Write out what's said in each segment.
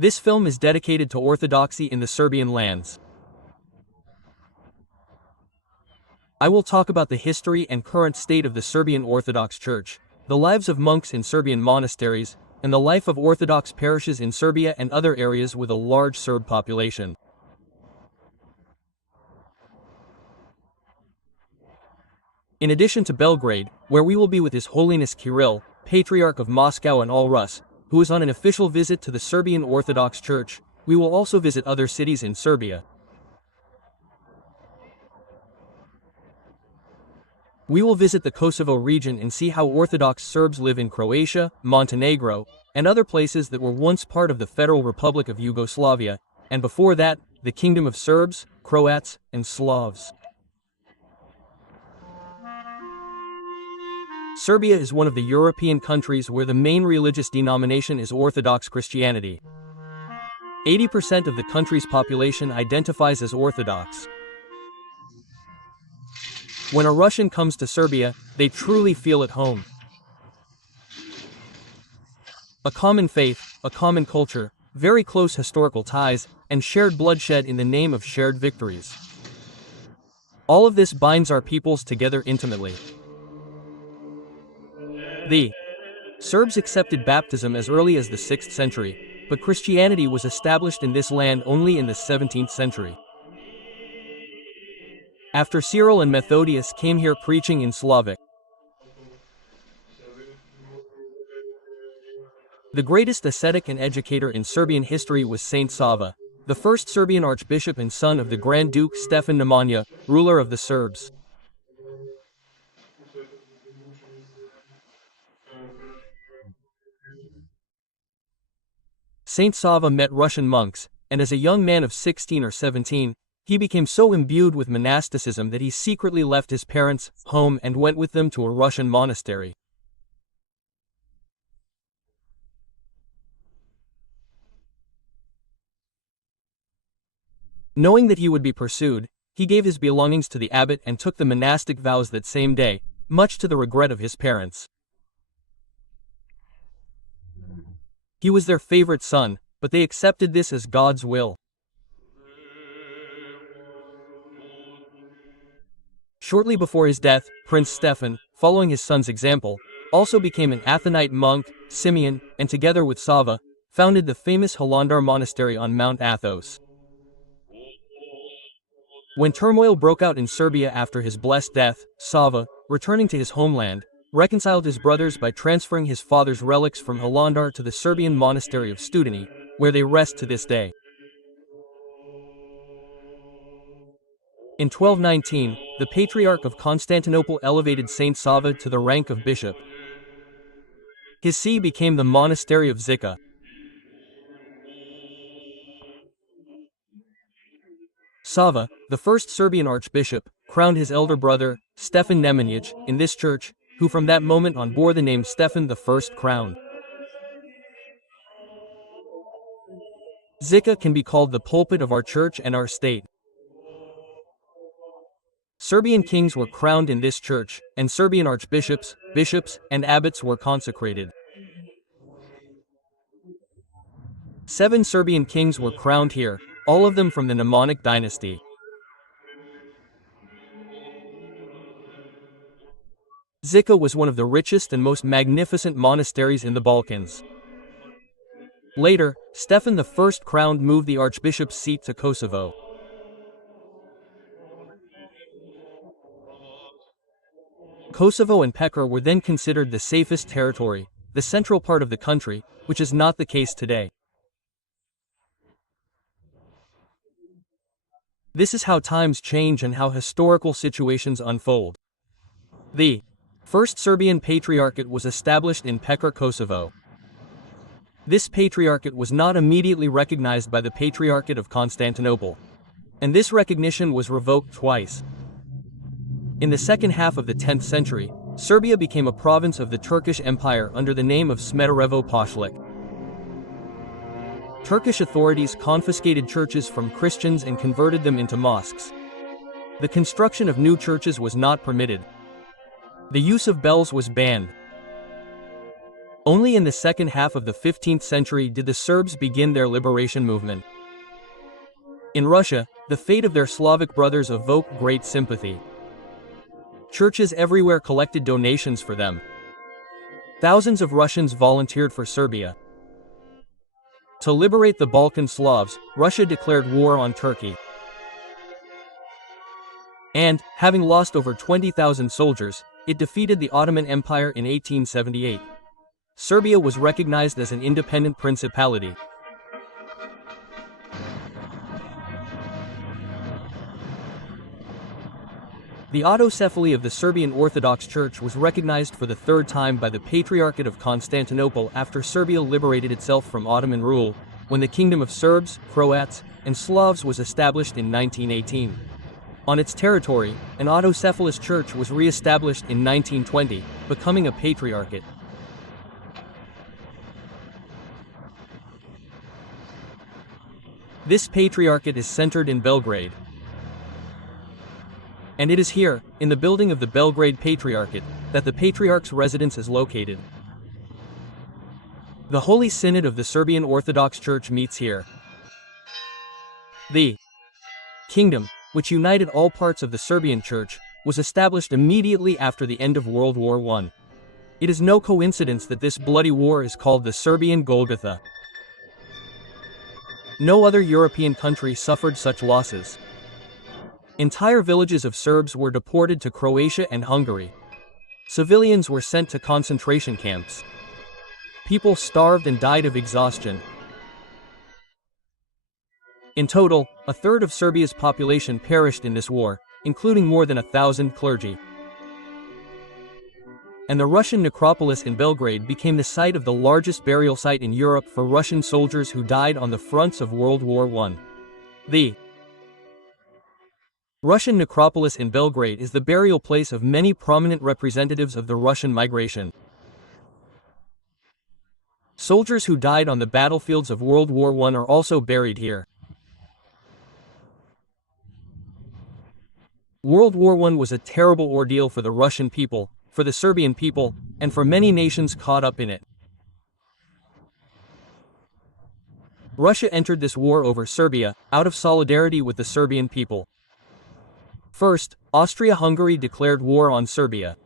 This film is dedicated to Orthodoxy in the Serbian lands. I will talk about the history and current state of the Serbian Orthodox Church, the lives of monks in Serbian monasteries, and the life of Orthodox parishes in Serbia and other areas with a large Serb population. In addition to Belgrade, where we will be with His Holiness Kirill, Patriarch of Moscow and all Rus, who is on an official visit to the Serbian Orthodox Church, we will also visit other cities in Serbia. We will visit the Kosovo region and see how Orthodox Serbs live in Croatia, Montenegro, and other places that were once part of the Federal Republic of Yugoslavia, and before that, the Kingdom of Serbs, Croats, and Slavs. Serbia is one of the European countries where the main religious denomination is Orthodox Christianity. 80% of the country's population identifies as Orthodox. When a Russian comes to Serbia, they truly feel at home. A common faith, a common culture, very close historical ties, and shared bloodshed in the name of shared victories. All of this binds our peoples together intimately. The Serbs accepted baptism as early as the 6th century, but Christianity was established in this land only in the 17th century. After Cyril and Methodius came here preaching in Slavic. The greatest ascetic and educator in Serbian history was Saint Sava, the first Serbian archbishop and son of the Grand Duke Stefan Nemanja, ruler of the Serbs. Saint Sava met Russian monks, and as a young man of 16 or 17, he became so imbued with monasticism that he secretly left his parents' home and went with them to a Russian monastery. Knowing that he would be pursued, he gave his belongings to the abbot and took the monastic vows that same day, much to the regret of his parents. He was their favorite son, but they accepted this as God's will. Shortly before his death, Prince Stefan, following his son's example, also became an Athonite monk, Simeon, and together with Sava, founded the famous Hilandar monastery on Mount Athos. When turmoil broke out in Serbia after his blessed death, Sava, returning to his homeland, reconciled his brothers by transferring his father's relics from Hilandar to the Serbian monastery of Studeni, where they rest to this day. In 1219, the Patriarch of Constantinople elevated Saint Sava to the rank of bishop. His see became the monastery of Zika. Sava, the first Serbian archbishop, crowned his elder brother, Stefan Nemanja, in this church, who from that moment on bore the name Stefan I crowned. Zika can be called the pulpit of our church and our state. Serbian kings were crowned in this church, and Serbian archbishops, bishops, and abbots were consecrated. 7 Serbian kings were crowned here, all of them from the Mnemonic dynasty. Zika was one of the richest and most magnificent monasteries in the Balkans. Later, Stefan I crowned moved the archbishop's seat to Kosovo. Kosovo and Pečar were then considered the safest territory, the central part of the country, which is not the case today. This is how times change and how historical situations unfold. The first Serbian Patriarchate was established in Pečar, Kosovo. This Patriarchate was not immediately recognized by the Patriarchate of Constantinople, and this recognition was revoked twice. In the second half of the 10th century, Serbia became a province of the Turkish Empire under the name of Smederevo Pashlik. Turkish authorities confiscated churches from Christians and converted them into mosques. The construction of new churches was not permitted. The use of bells was banned. Only in the second half of the 15th century did the Serbs begin their liberation movement. In Russia, the fate of their Slavic brothers evoked great sympathy. Churches everywhere collected donations for them. Thousands of Russians volunteered for Serbia. To liberate the Balkan Slavs, Russia declared war on Turkey. And, having lost over 20,000 soldiers, it defeated the Ottoman Empire in 1878. Serbia was recognized as an independent principality. The autocephaly of the Serbian Orthodox Church was recognized for the third time by the Patriarchate of Constantinople after Serbia liberated itself from Ottoman rule, when the Kingdom of Serbs, Croats, and Slavs was established in 1918. On its territory, an autocephalous church was re-established in 1920, becoming a patriarchate. This patriarchate is centered in Belgrade. And it is here, in the building of the Belgrade Patriarchate, that the Patriarch's residence is located. The Holy Synod of the Serbian Orthodox Church meets here. The kingdom, which united all parts of the Serbian Church, was established immediately after the end of World War I. It is no coincidence that this bloody war is called the Serbian Golgotha. No other European country suffered such losses. Entire villages of Serbs were deported to Croatia and Hungary. Civilians were sent to concentration camps. People starved and died of exhaustion. In total, a third of Serbia's population perished in this war, including more than 1,000 clergy. And the Russian necropolis in Belgrade became the site of the largest burial site in Europe for Russian soldiers who died on the fronts of World War I. The Russian necropolis in Belgrade is the burial place of many prominent representatives of the Russian migration. Soldiers who died on the battlefields of World War I are also buried here. World War I was a terrible ordeal for the Russian people, for the Serbian people, and for many nations caught up in it. Russia entered this war over Serbia, out of solidarity with the Serbian people. First, Austria-Hungary declared war on Serbia.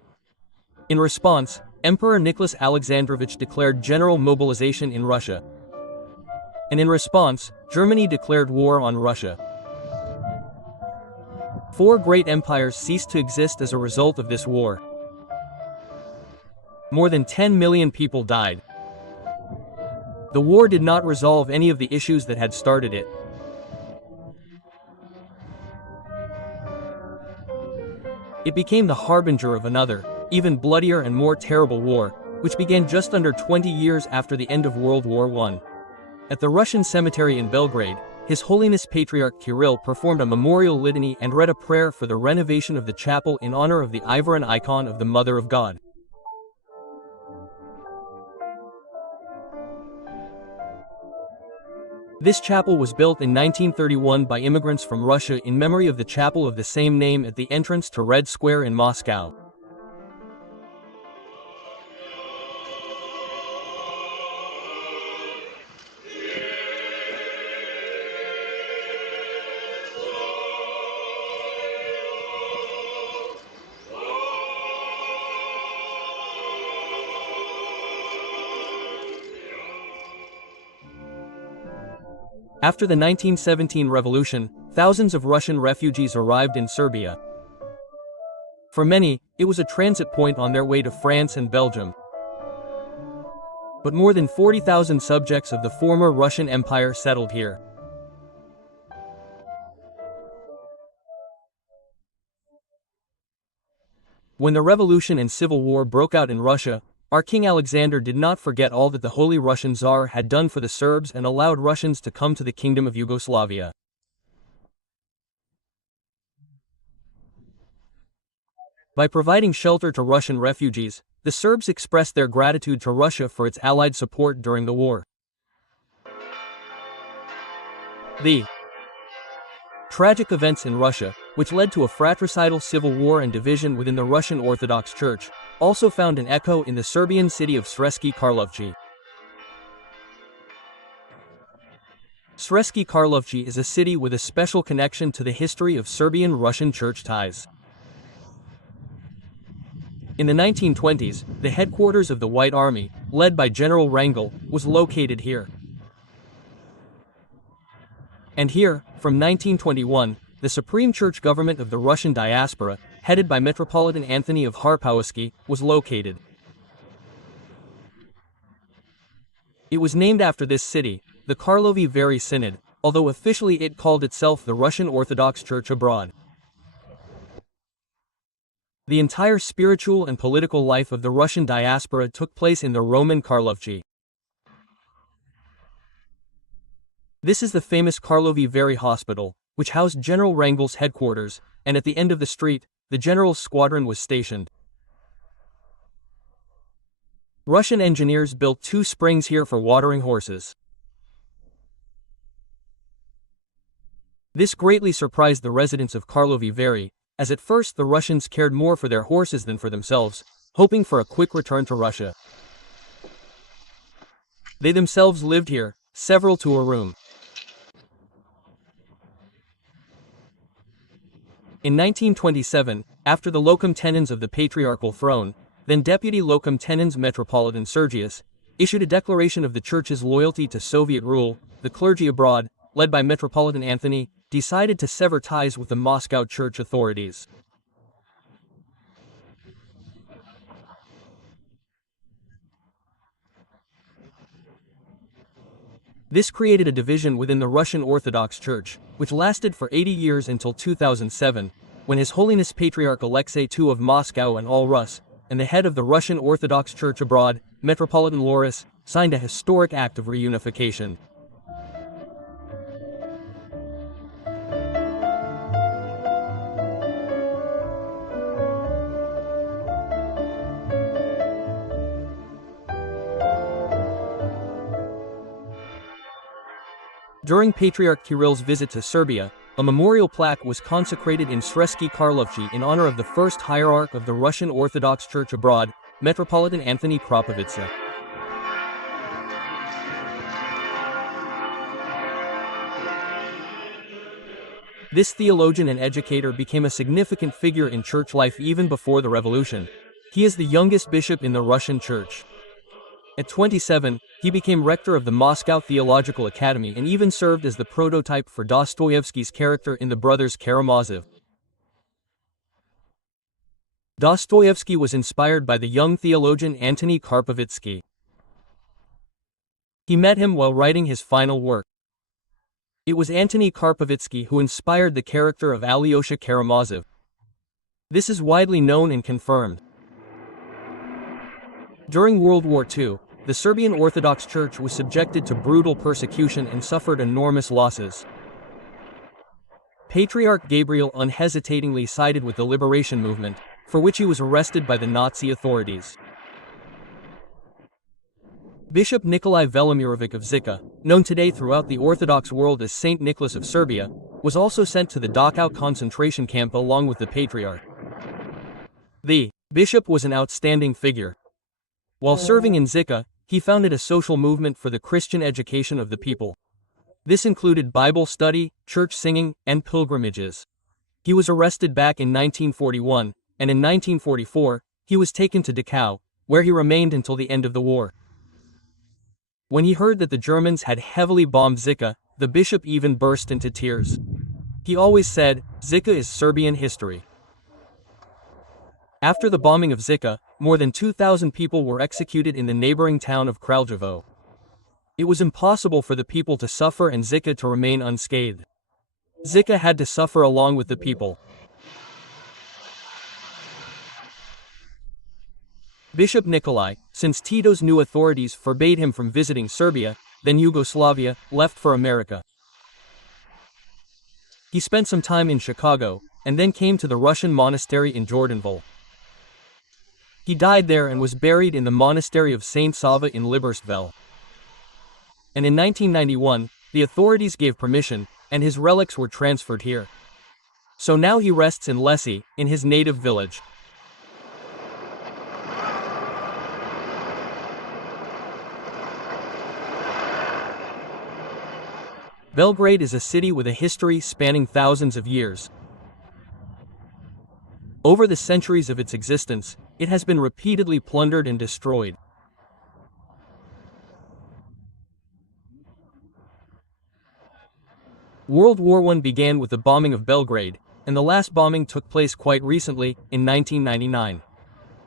In response, Emperor Nicholas Alexandrovich declared general mobilization in Russia. And in response, Germany declared war on Russia. Four great empires ceased to exist as a result of this war. More than 10 million people died. The war did not resolve any of the issues that had started it. It became the harbinger of another, even bloodier and more terrible war, which began just under 20 years after the end of World War I. At the Russian cemetery in Belgrade, His Holiness Patriarch Kirill performed a memorial litany and read a prayer for the renovation of the chapel in honor of the Ivoran icon of the Mother of God. This chapel was built in 1931 by immigrants from Russia in memory of the chapel of the same name at the entrance to Red Square in Moscow. After the 1917 revolution, thousands of Russian refugees arrived in Serbia. For many, it was a transit point on their way to France and Belgium. But more than 40,000 subjects of the former Russian Empire settled here. When the revolution and civil war broke out in Russia, our King Alexander did not forget all that the Holy Russian Tsar had done for the Serbs and allowed Russians to come to the Kingdom of Yugoslavia. By providing shelter to Russian refugees, the Serbs expressed their gratitude to Russia for its Allied support during the war. The tragic events in Russia, which led to a fratricidal civil war and division within the Russian Orthodox Church, also found an echo in the Serbian city of Sremski Karlovci. Sremski Karlovci is a city with a special connection to the history of Serbian-Russian church ties. In the 1920s, the headquarters of the White Army, led by General Wrangel, was located here. And here, from 1921, the Supreme Church government of the Russian diaspora, headed by Metropolitan Anthony of Harpovsky, was located. It was named after this city, the Karlovy Vary Synod, although officially it called itself the Russian Orthodox Church abroad. The entire spiritual and political life of the Russian diaspora took place in the Roman Karlovci. This is the famous Karlovy Vary Hospital, which housed General Wrangel's headquarters, and at the end of the street, the general's squadron was stationed. Russian engineers built 2 springs here for watering horses. This greatly surprised the residents of Karlovy Vary, as at first the Russians cared more for their horses than for themselves, hoping for a quick return to Russia. They themselves lived here, several to a room. In 1927, after the locum tenens of the patriarchal throne, then Deputy Locum Tenens Metropolitan Sergius, issued a declaration of the Church's loyalty to Soviet rule, the clergy abroad, led by Metropolitan Anthony, decided to sever ties with the Moscow Church authorities. This created a division within the Russian Orthodox Church, which lasted for 80 years until 2007, when His Holiness Patriarch Alexei II of Moscow and All Rus, and the head of the Russian Orthodox Church abroad, Metropolitan Loris, signed a historic act of reunification. During Patriarch Kirill's visit to Serbia, a memorial plaque was consecrated in Sremski Karlovci in honor of the first hierarch of the Russian Orthodox Church abroad, Metropolitan Anthony Kropovitsa. This theologian and educator became a significant figure in church life even before the revolution. He is the youngest bishop in the Russian Church. At 27, he became rector of the Moscow Theological Academy and even served as the prototype for Dostoevsky's character in The Brothers Karamazov. Dostoevsky was inspired by the young theologian Antony Karpovitsky. He met him while writing his final work. It was Antony Karpovitsky who inspired the character of Alyosha Karamazov. This is widely known and confirmed. During World War II, the Serbian Orthodox Church was subjected to brutal persecution and suffered enormous losses. Patriarch Gabriel unhesitatingly sided with the liberation movement, for which he was arrested by the Nazi authorities. Bishop Nikolai Velimirovic of Zika, known today throughout the Orthodox world as Saint Nicholas of Serbia, was also sent to the Dachau concentration camp along with the Patriarch. The bishop was an outstanding figure. While serving in Zika, he founded a social movement for the Christian education of the people. This included Bible study, church singing, and pilgrimages. He was arrested back in 1941, and in 1944, he was taken to Dachau, where he remained until the end of the war. When he heard that the Germans had heavily bombed Zika, the bishop even burst into tears. He always said, "Zika is Serbian history." After the bombing of Zika, more than 2,000 people were executed in the neighboring town of Kraljevo. It was impossible for the people to suffer and Zika to remain unscathed. Zika had to suffer along with the people. Bishop Nikolai, since Tito's new authorities forbade him from visiting Serbia, then Yugoslavia, left for America. He spent some time in Chicago, and then came to the Russian monastery in Jordanville. He died there and was buried in the monastery of Saint Sava in Liberstville. And in 1991, the authorities gave permission, and his relics were transferred here. So now he rests in Lesi, in his native village. Belgrade is a city with a history spanning thousands of years. Over the centuries of its existence, it has been repeatedly plundered and destroyed. World War I began with the bombing of Belgrade, and the last bombing took place quite recently, in 1999.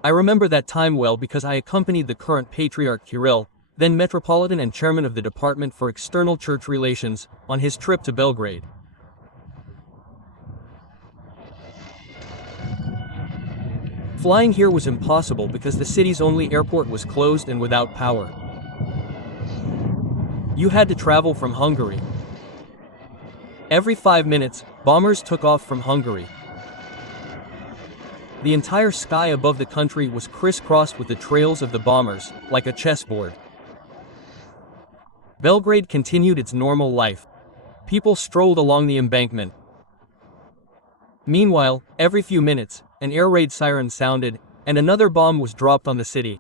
I remember that time well because I accompanied the current Patriarch Kirill, then Metropolitan and Chairman of the Department for External Church Relations, on his trip to Belgrade. Flying here was impossible because the city's only airport was closed and without power. You had to travel from Hungary. Every 5 minutes, bombers took off from Hungary. The entire sky above the country was crisscrossed with the trails of the bombers, like a chessboard. Belgrade continued its normal life. People strolled along the embankment. Meanwhile, every few minutes, an air raid siren sounded, and another bomb was dropped on the city.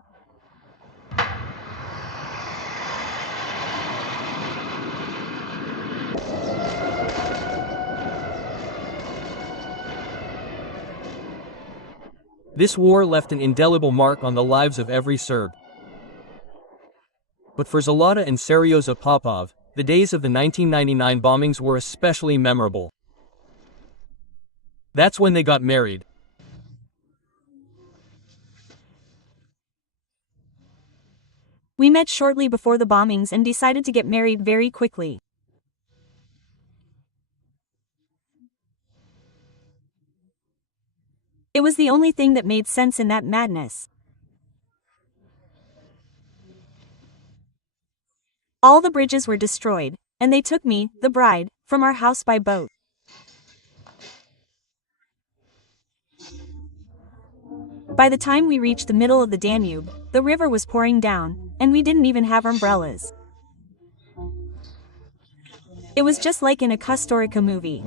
This war left an indelible mark on the lives of every Serb. But for Zlata and Serioza Popov, the days of the 1999 bombings were especially memorable. That's when they got married. We met shortly before the bombings and decided to get married very quickly. It was the only thing that made sense in that madness. All the bridges were destroyed, and they took me, the bride, from our house by boat. By the time we reached the middle of the Danube, the river was pouring down, and we didn't even have umbrellas. It was just like in a Kusturica movie.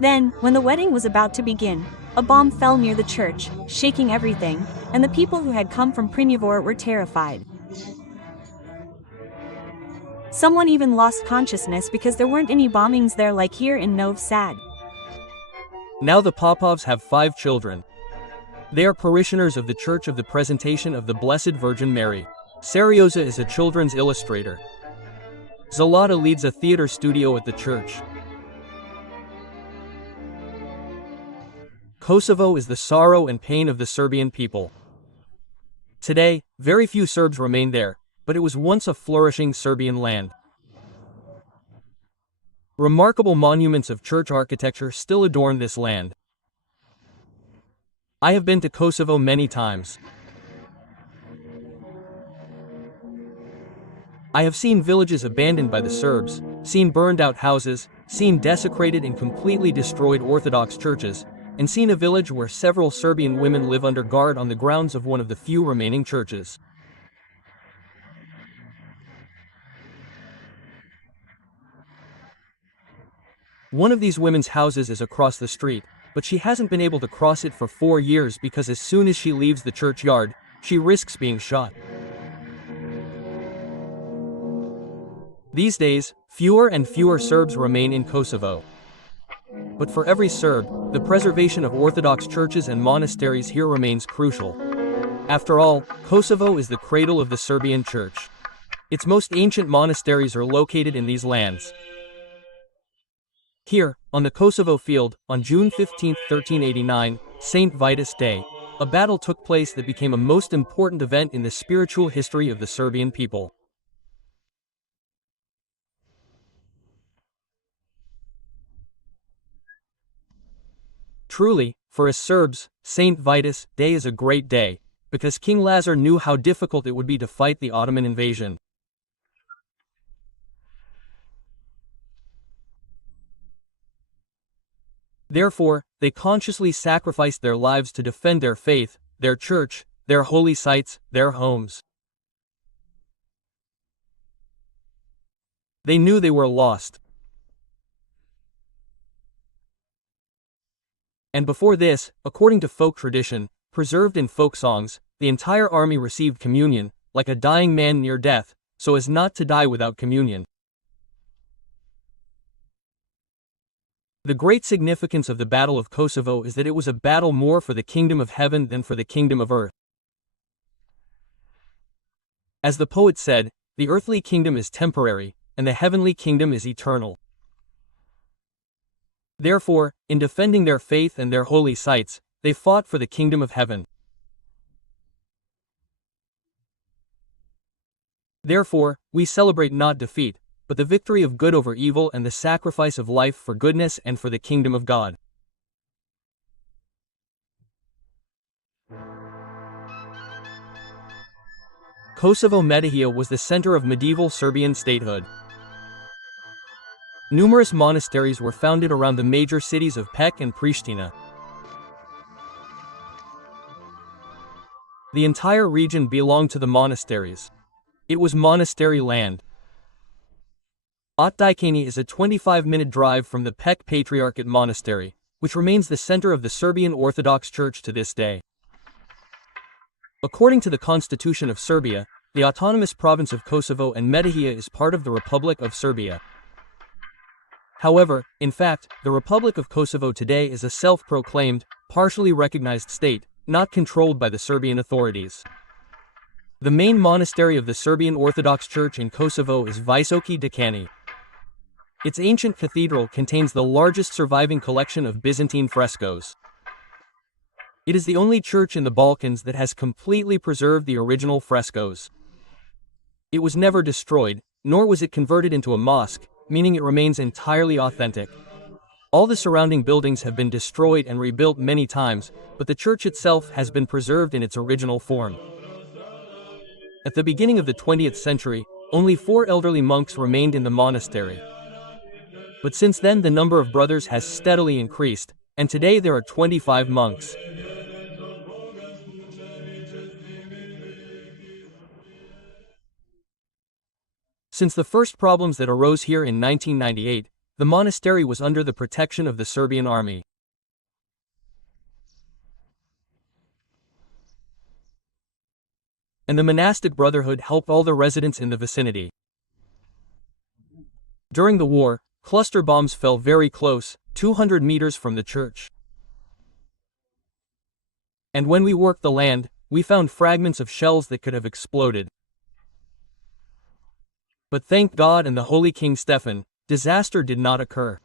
Then, when the wedding was about to begin, a bomb fell near the church, shaking everything, and the people who had come from Prinovar were terrified. Someone even lost consciousness because there weren't any bombings there like here in Novi Sad. Now the Popovs have 5 children. They are parishioners of the Church of the Presentation of the Blessed Virgin Mary. Serioza is a children's illustrator. Zlata leads a theater studio at the church. Kosovo is the sorrow and pain of the Serbian people. Today, very few Serbs remain there, but it was once a flourishing Serbian land. Remarkable monuments of church architecture still adorn this land. I have been to Kosovo many times. I have seen villages abandoned by the Serbs, seen burned out houses, seen desecrated and completely destroyed Orthodox churches, and seen a village where several Serbian women live under guard on the grounds of one of the few remaining churches. One of these women's houses is across the street, but she hasn't been able to cross it for 4 years because as soon as she leaves the churchyard, she risks being shot. These days, fewer and fewer Serbs remain in Kosovo. But for every Serb, the preservation of Orthodox churches and monasteries here remains crucial. After all, Kosovo is the cradle of the Serbian Church. Its most ancient monasteries are located in these lands. Here, on the Kosovo field, on June 15, 1389, St. Vitus Day, a battle took place that became a most important event in the spiritual history of the Serbian people. Truly, for us Serbs, St. Vitus Day is a great day, because King Lazar knew how difficult it would be to fight the Ottoman invasion. Therefore, they consciously sacrificed their lives to defend their faith, their church, their holy sites, their homes. They knew they were lost. And before this, according to folk tradition, preserved in folk songs, the entire army received communion, like a dying man near death, so as not to die without communion. The great significance of the Battle of Kosovo is that it was a battle more for the kingdom of heaven than for the kingdom of earth. As the poet said, the earthly kingdom is temporary, and the heavenly kingdom is eternal. Therefore, in defending their faith and their holy sites, they fought for the kingdom of heaven. Therefore, we celebrate not defeat, but the victory of good over evil and the sacrifice of life for goodness and for the kingdom of God. Kosovo Metohija was the center of medieval Serbian statehood. Numerous monasteries were founded around the major cities of Pek and Pristina. The entire region belonged to the monasteries. It was monastery land. Otdikani is a 25-minute drive from the Pek Patriarchate Monastery, which remains the center of the Serbian Orthodox Church to this day. According to the Constitution of Serbia, the autonomous province of Kosovo and Metohija is part of the Republic of Serbia. However, in fact, the Republic of Kosovo today is a self-proclaimed, partially recognized state, not controlled by the Serbian authorities. The main monastery of the Serbian Orthodox Church in Kosovo is Visoki Dekani. Its ancient cathedral contains the largest surviving collection of Byzantine frescoes. It is the only church in the Balkans that has completely preserved the original frescoes. It was never destroyed, nor was it converted into a mosque, meaning it remains entirely authentic. All the surrounding buildings have been destroyed and rebuilt many times, but the church itself has been preserved in its original form. At the beginning of the 20th century, only 4 elderly monks remained in the monastery. But since then the number of brothers has steadily increased, and today there are 25 monks. Since the first problems that arose here in 1998, the monastery was under the protection of the Serbian army. And the monastic brotherhood helped all the residents in the vicinity. During the war, cluster bombs fell very close, 200 meters from the church. And when we worked the land, we found fragments of shells that could have exploded. But thank God and the Holy King Stephen, disaster did not occur.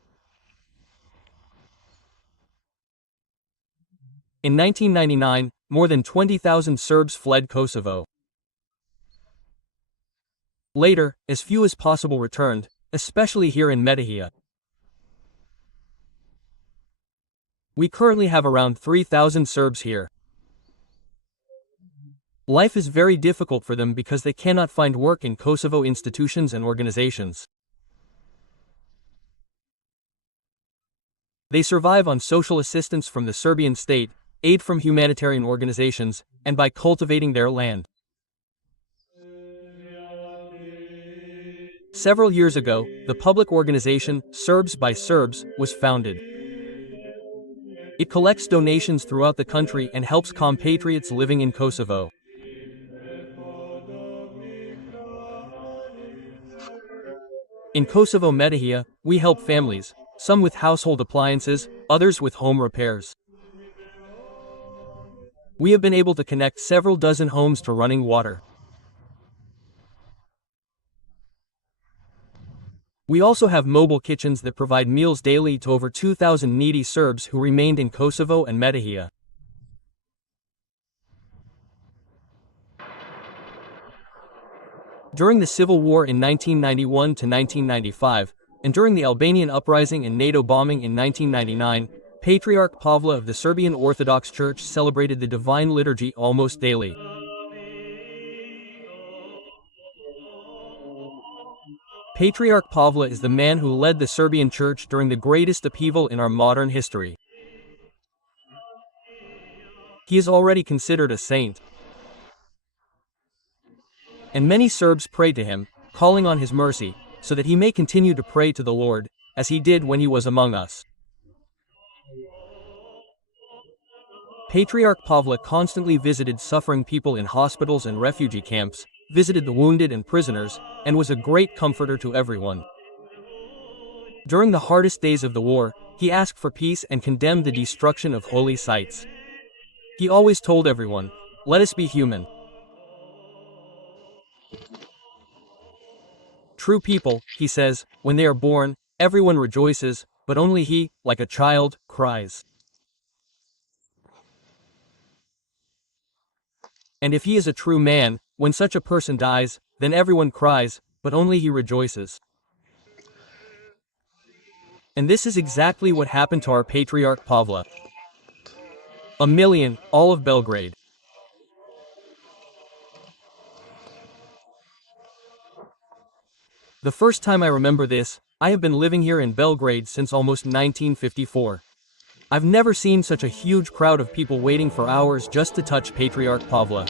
In 1999, more than 20,000 Serbs fled Kosovo. Later, as few as possible returned, especially here in Metohija. We currently have around 3,000 Serbs here. Life is very difficult for them because they cannot find work in Kosovo institutions and organizations. They survive on social assistance from the Serbian state, aid from humanitarian organizations, and by cultivating their land. Several years ago, the public organization, Serbs by Serbs, was founded. It collects donations throughout the country and helps compatriots living in Kosovo. In Kosovo Metohija, we help families, some with household appliances, others with home repairs. We have been able to connect several dozen homes to running water. We also have mobile kitchens that provide meals daily to over 2,000 needy Serbs who remained in Kosovo and Metohija. During the civil war in 1991 to 1995, and during the Albanian uprising and NATO bombing in 1999, Patriarch Pavle of the Serbian Orthodox Church celebrated the Divine Liturgy almost daily. Patriarch Pavle is the man who led the Serbian Church during the greatest upheaval in our modern history. He is already considered a saint. And many Serbs pray to him, calling on his mercy, so that he may continue to pray to the Lord, as he did when he was among us. Patriarch Pavle constantly visited suffering people in hospitals and refugee camps, visited the wounded and prisoners, and was a great comforter to everyone. During the hardest days of the war, he asked for peace and condemned the destruction of holy sites. He always told everyone, "Let us be human." True people, he says, when they are born, everyone rejoices, but only he, like a child, cries. And if he is a true man, when such a person dies, then everyone cries, but only he rejoices. And this is exactly what happened to our Patriarch Pavle. A million, all of Belgrade. The first time I remember this, I have been living here in Belgrade since almost 1954. I've never seen such a huge crowd of people waiting for hours just to touch Patriarch Pavle.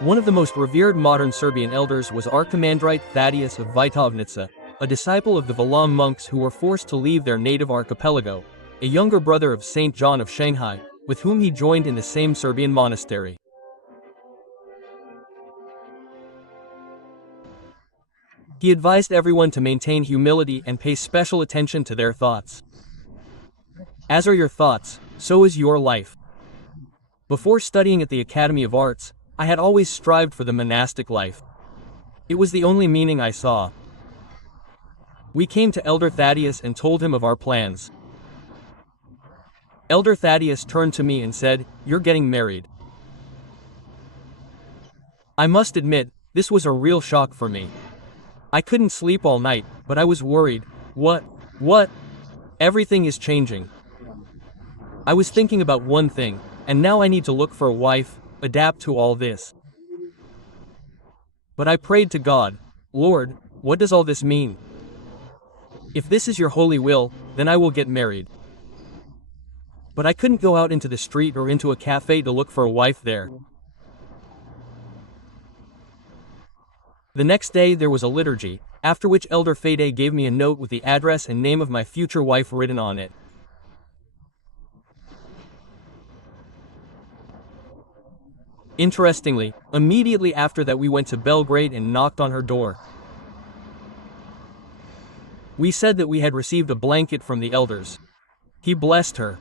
One of the most revered modern Serbian elders was Archimandrite Thaddeus of Vitovnica, a disciple of the Valam monks who were forced to leave their native archipelago, a younger brother of Saint John of Shanghai, with whom he joined in the same Serbian monastery. He advised everyone to maintain humility and pay special attention to their thoughts. As are your thoughts, so is your life. Before studying at the Academy of Arts, I had always strived for the monastic life. It was the only meaning I saw. We came to Elder Thaddeus and told him of our plans. Elder Thaddeus turned to me and said, "You're getting married." I must admit, this was a real shock for me. I couldn't sleep all night, but I was worried. What? Everything is changing. I was thinking about one thing, and now I need to look for a wife, adapt to all this. But I prayed to God, "Lord, what does all this mean? If this is your holy will, then I will get married." But I couldn't go out into the street or into a cafe to look for a wife there. The next day there was a liturgy, after which Elder Fede gave me a note with the address and name of my future wife written on it. Interestingly, immediately after that we went to Belgrade and knocked on her door. We said that we had received a blanket from the elders. He blessed her.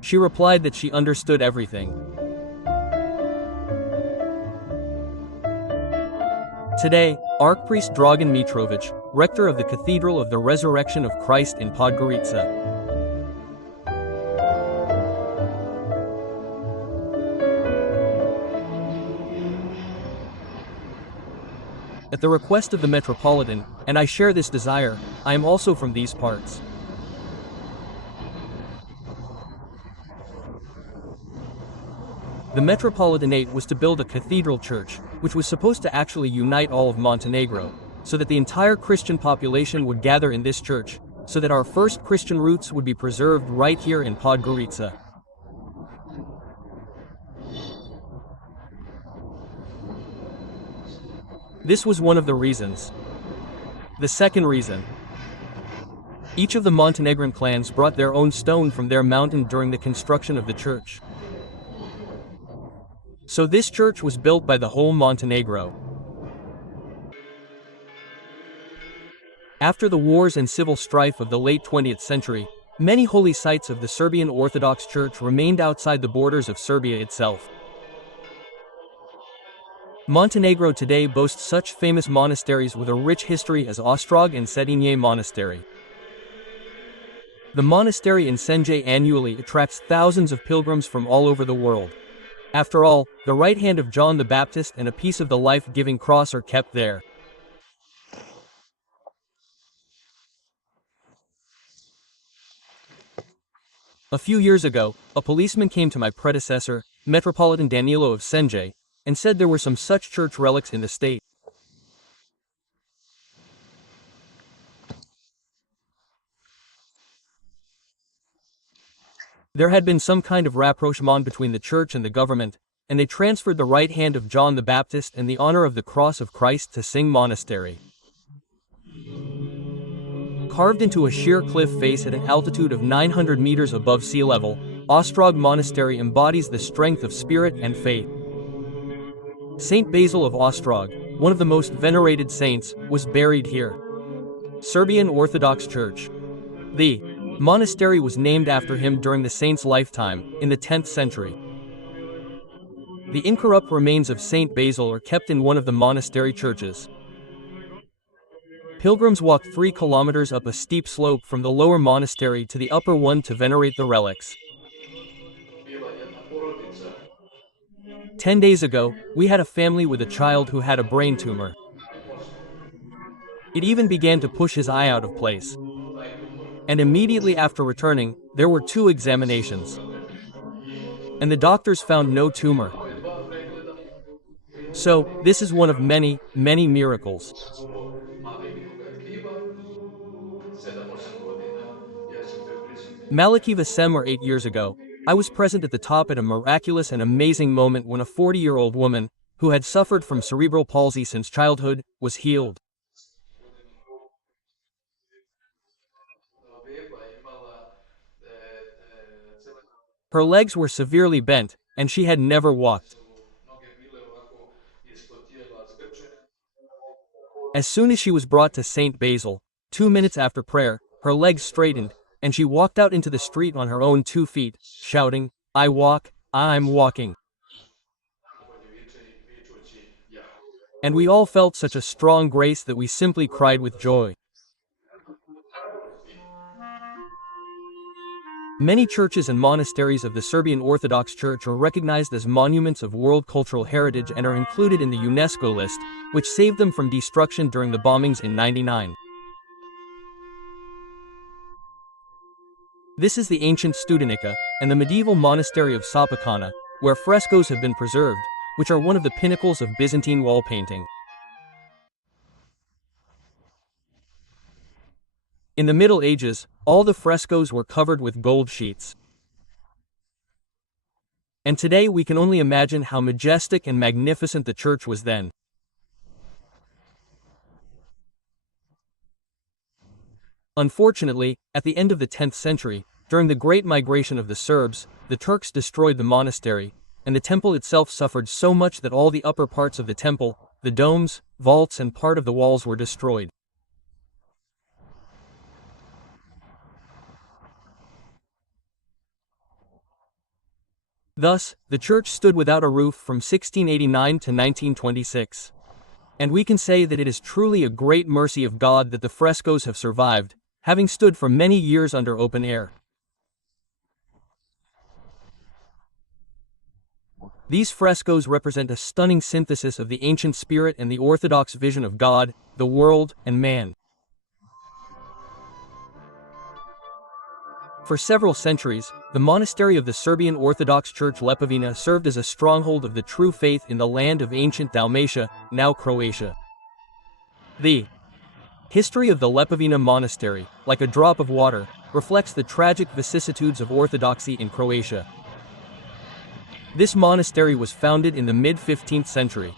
She replied that she understood everything. Today, Archpriest Dragan Mitrovic, rector of the Cathedral of the Resurrection of Christ in Podgorica. At the request of the Metropolitan, and I share this desire, I am also from these parts. The Metropolitanate was to build a cathedral church, which was supposed to actually unite all of Montenegro, so that the entire Christian population would gather in this church, so that our first Christian roots would be preserved right here in Podgorica. This was one of the reasons. The second reason. Each of the Montenegrin clans brought their own stone from their mountain during the construction of the church. So this church was built by the whole Montenegro. After the wars and civil strife of the late 20th century, many holy sites of the Serbian Orthodox Church remained outside the borders of Serbia itself. Montenegro today boasts such famous monasteries with a rich history as Ostrog and Cetinje Monastery. The monastery in Senj annually attracts thousands of pilgrims from all over the world. After all, the right hand of John the Baptist and a piece of the life-giving cross are kept there. A few years ago, a policeman came to my predecessor, Metropolitan Danilo of Senj, and said there were some such church relics in the state. There had been some kind of rapprochement between the church and the government, and they transferred the right hand of John the Baptist and the honor of the cross of Christ to Sing Monastery. Carved into a sheer cliff face at an altitude of 900 meters above sea level, Ostrog Monastery embodies the strength of spirit and faith. Saint Basil of Ostrog, one of the most venerated saints, was buried here. Serbian Orthodox Church. The monastery was named after him during the saint's lifetime, in the 10th century. The incorrupt remains of Saint Basil are kept in one of the monastery churches. Pilgrims walk 3 kilometers up a steep slope from the lower monastery to the upper one to venerate the relics. 10 days ago, we had a family with a child who had a brain tumor. It even began to push his eye out of place. And immediately after returning, there were 2 examinations. And the doctors found no tumor. So, this is one of many, many miracles. Malachi Vasem or 8 years ago, I was present at the top at a miraculous and amazing moment when a 40-year-old woman, who had suffered from cerebral palsy since childhood, was healed. Her legs were severely bent, and she had never walked. As soon as she was brought to St. Basil, 2 minutes after prayer, her legs straightened, and she walked out into the street on her own 2 feet, shouting, "I walk, I'm walking." And we all felt such a strong grace that we simply cried with joy. Many churches and monasteries of the Serbian Orthodox Church are recognized as monuments of World Cultural Heritage and are included in the UNESCO list, which saved them from destruction during the bombings in '99. This is the ancient Studenica, and the medieval monastery of Sapakana, where frescoes have been preserved, which are one of the pinnacles of Byzantine wall painting. In the Middle Ages, all the frescoes were covered with gold sheets. And today we can only imagine how majestic and magnificent the church was then. Unfortunately, at the end of the 10th century, during the Great Migration of the Serbs, the Turks destroyed the monastery, and the temple itself suffered so much that all the upper parts of the temple, the domes, vaults and part of the walls were destroyed. Thus, the church stood without a roof from 1689 to 1926. And we can say that it is truly a great mercy of God that the frescoes have survived, having stood for many years under open air. These frescoes represent a stunning synthesis of the ancient spirit and the Orthodox vision of God, the world, and man. For several centuries, the monastery of the Serbian Orthodox Church Lepovina served as a stronghold of the true faith in the land of ancient Dalmatia, now Croatia. The history of the Lepovina monastery, like a drop of water, reflects the tragic vicissitudes of Orthodoxy in Croatia. This monastery was founded in the mid-15th century.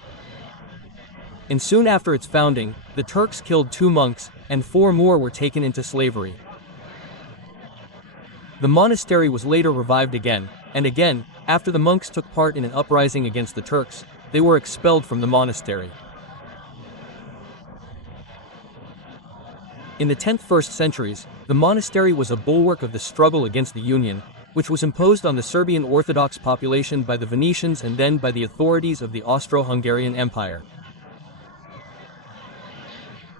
And soon after its founding, the Turks killed 2 monks, and 4 more were taken into slavery. The monastery was later revived again, and again, after the monks took part in an uprising against the Turks, they were expelled from the monastery. In the 10th–1st centuries, the monastery was a bulwark of the struggle against the Union, which was imposed on the Serbian Orthodox population by the Venetians and then by the authorities of the Austro-Hungarian Empire.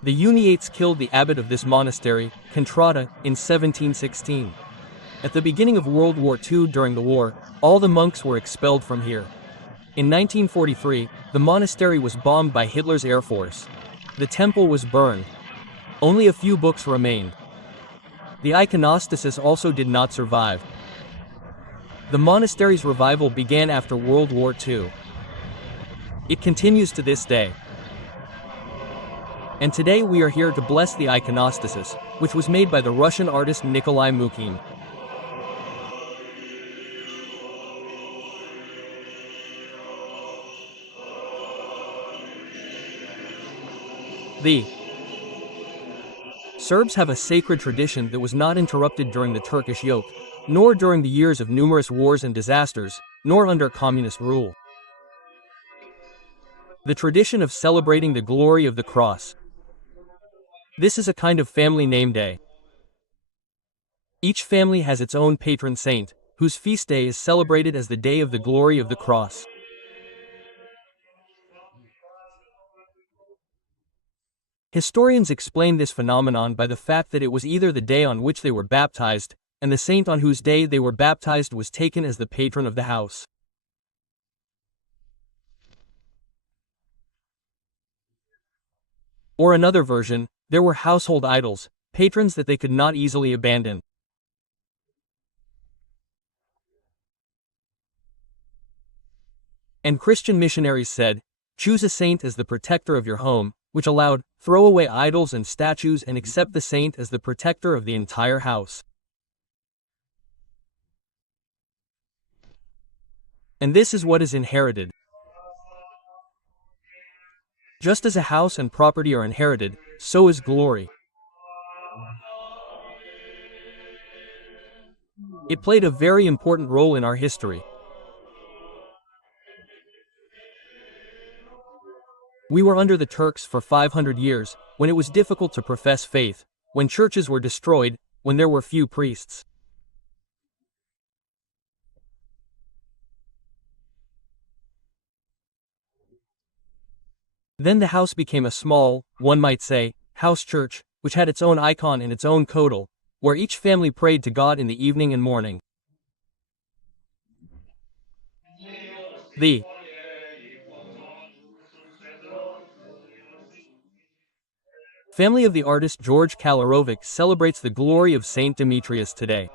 The Uniates killed the abbot of this monastery, Contrata, in 1716. At the beginning of World War II during the war, all the monks were expelled from here. In 1943, the monastery was bombed by Hitler's air force. The temple was burned. Only a few books remained. The iconostasis also did not survive. The monastery's revival began after World War II. It continues to this day. And today we are here to bless the iconostasis, which was made by the Russian artist Nikolai Mukhin. The Serbs have a sacred tradition that was not interrupted during the Turkish yoke, nor during the years of numerous wars and disasters, nor under communist rule. The tradition of celebrating the glory of the cross. This is a kind of family name day. Each family has its own patron saint, whose feast day is celebrated as the day of the glory of the cross. Historians explain this phenomenon by the fact that it was either the day on which they were baptized, and the saint on whose day they were baptized was taken as the patron of the house. Or another version, there were household idols, patrons that they could not easily abandon. And Christian missionaries said, choose a saint as the protector of your home, which allowed, throw away idols and statues and accept the saint as the protector of the entire house. And this is what is inherited. Just as a house and property are inherited, so is glory. It played a very important role in our history. We were under the Turks for 500 years, when it was difficult to profess faith, when churches were destroyed, when there were few priests. Then the house became a small, one might say, house church, which had its own icon and its own kodal, where each family prayed to God in the evening and morning. The family of the artist George Kalarovic celebrates the glory of Saint Demetrius today.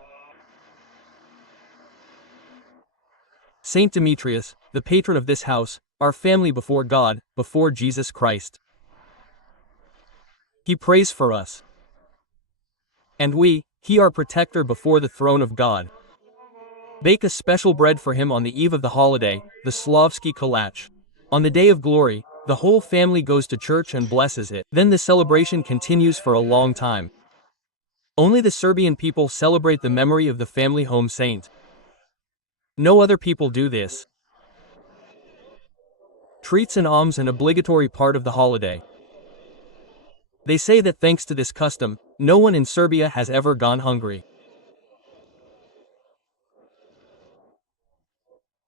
Saint Demetrius, the patron of this house, our family before God, before Jesus Christ. He prays for us. And he our protector before the throne of God. Bake a special bread for him on the eve of the holiday, the Slavsky Kolach. On the day of glory, the whole family goes to church and blesses it. Then the celebration continues for a long time. Only the Serbian people celebrate the memory of the family home saint. No other people do this. Treats and alms an obligatory part of the holiday. They say that thanks to this custom, no one in Serbia has ever gone hungry.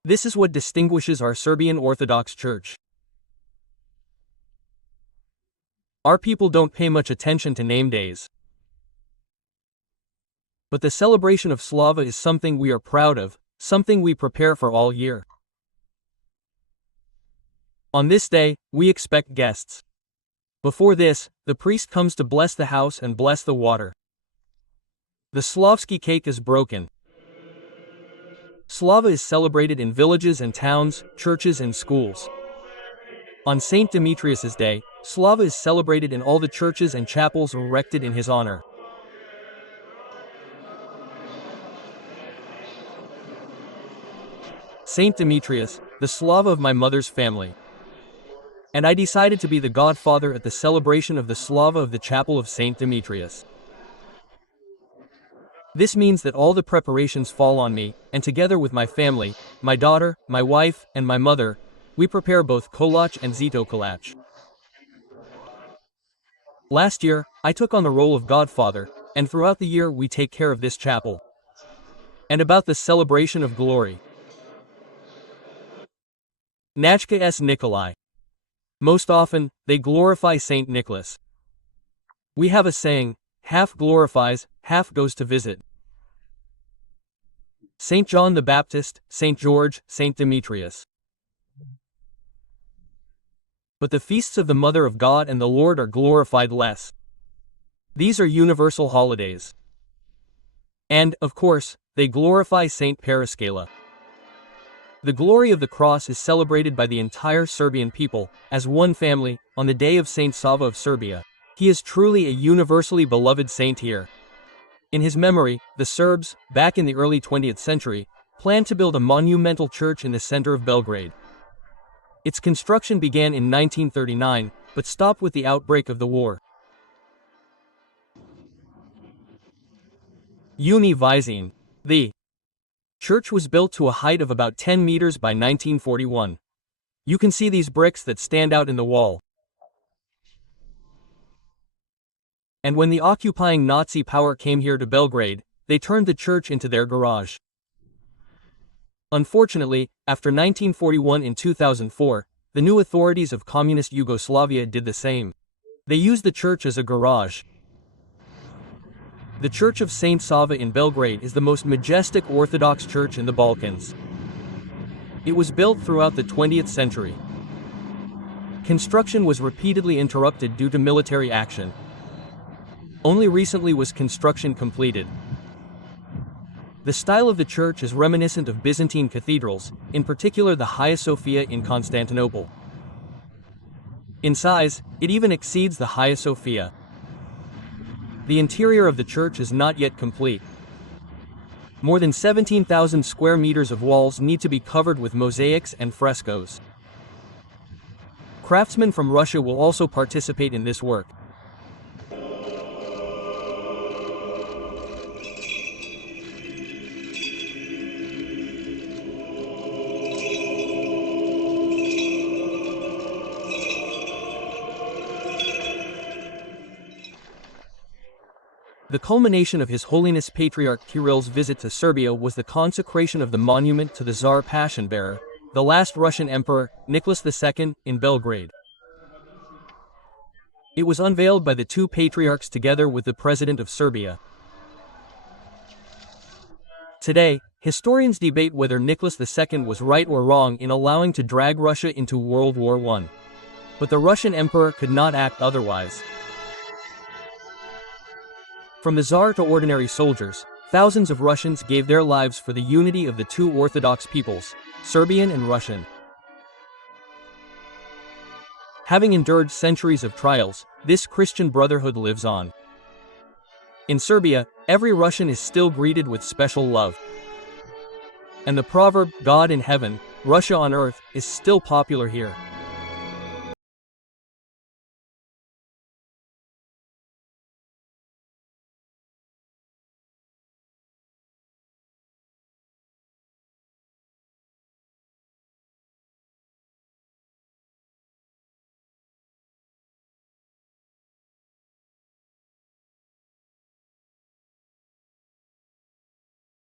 This is what distinguishes our Serbian Orthodox Church. Our people don't pay much attention to name days. But the celebration of Slava is something we are proud of, something we prepare for all year. On this day, we expect guests. Before this, the priest comes to bless the house and bless the water. The Slavsky cake is broken. Slava is celebrated in villages and towns, churches and schools. On Saint Demetrius's day, Slava is celebrated in all the churches and chapels erected in his honor. Saint Demetrius, the Slava of my mother's family. And I decided to be the godfather at the celebration of the Slava of the chapel of Saint Demetrius. This means that all the preparations fall on me, and together with my family, my daughter, my wife, and my mother, we prepare both kolach and zito kolach. Last year, I took on the role of godfather, and throughout the year we take care of this chapel. And about the celebration of glory. Nachka s. Nikolai. Most often, they glorify Saint Nicholas. We have a saying, half glorifies, half goes to visit. Saint John the Baptist, Saint George, Saint Demetrius. But the feasts of the Mother of God and the Lord are glorified less. These are universal holidays. And, of course, they glorify Saint Paraskala. The glory of the cross is celebrated by the entire Serbian people, as one family, on the day of Saint Sava of Serbia. He is truly a universally beloved saint here. In his memory, the Serbs, back in the early 20th century, planned to build a monumental church in the center of Belgrade. Its construction began in 1939, but stopped with the outbreak of the war. Uni-Vizine. The church was built to a height of about 10 meters by 1941. You can see these bricks that stand out in the wall. And when the occupying Nazi power came here to Belgrade, they turned the church into their garage. Unfortunately, after 1941 and 2004, the new authorities of communist Yugoslavia did the same. They used the church as a garage. The Church of Saint Sava in Belgrade is the most majestic Orthodox church in the Balkans. It was built throughout the 20th century. Construction was repeatedly interrupted due to military action. Only recently was construction completed. The style of the church is reminiscent of Byzantine cathedrals, in particular the Hagia Sophia in Constantinople. In size, it even exceeds the Hagia Sophia. The interior of the church is not yet complete. More than 17,000 square meters of walls need to be covered with mosaics and frescoes. Craftsmen from Russia will also participate in this work. The culmination of His Holiness Patriarch Kirill's visit to Serbia was the consecration of the monument to the Tsar Passion-Bearer, the last Russian Emperor, Nicholas II, in Belgrade. It was unveiled by the two patriarchs together with the President of Serbia. Today, historians debate whether Nicholas II was right or wrong in allowing to drag Russia into World War I. But the Russian Emperor could not act otherwise. From the Tsar to ordinary soldiers, thousands of Russians gave their lives for the unity of the two Orthodox peoples, Serbian and Russian. Having endured centuries of trials, this Christian brotherhood lives on. In Serbia, every Russian is still greeted with special love. And the proverb, God in heaven, Russia on earth, is still popular here.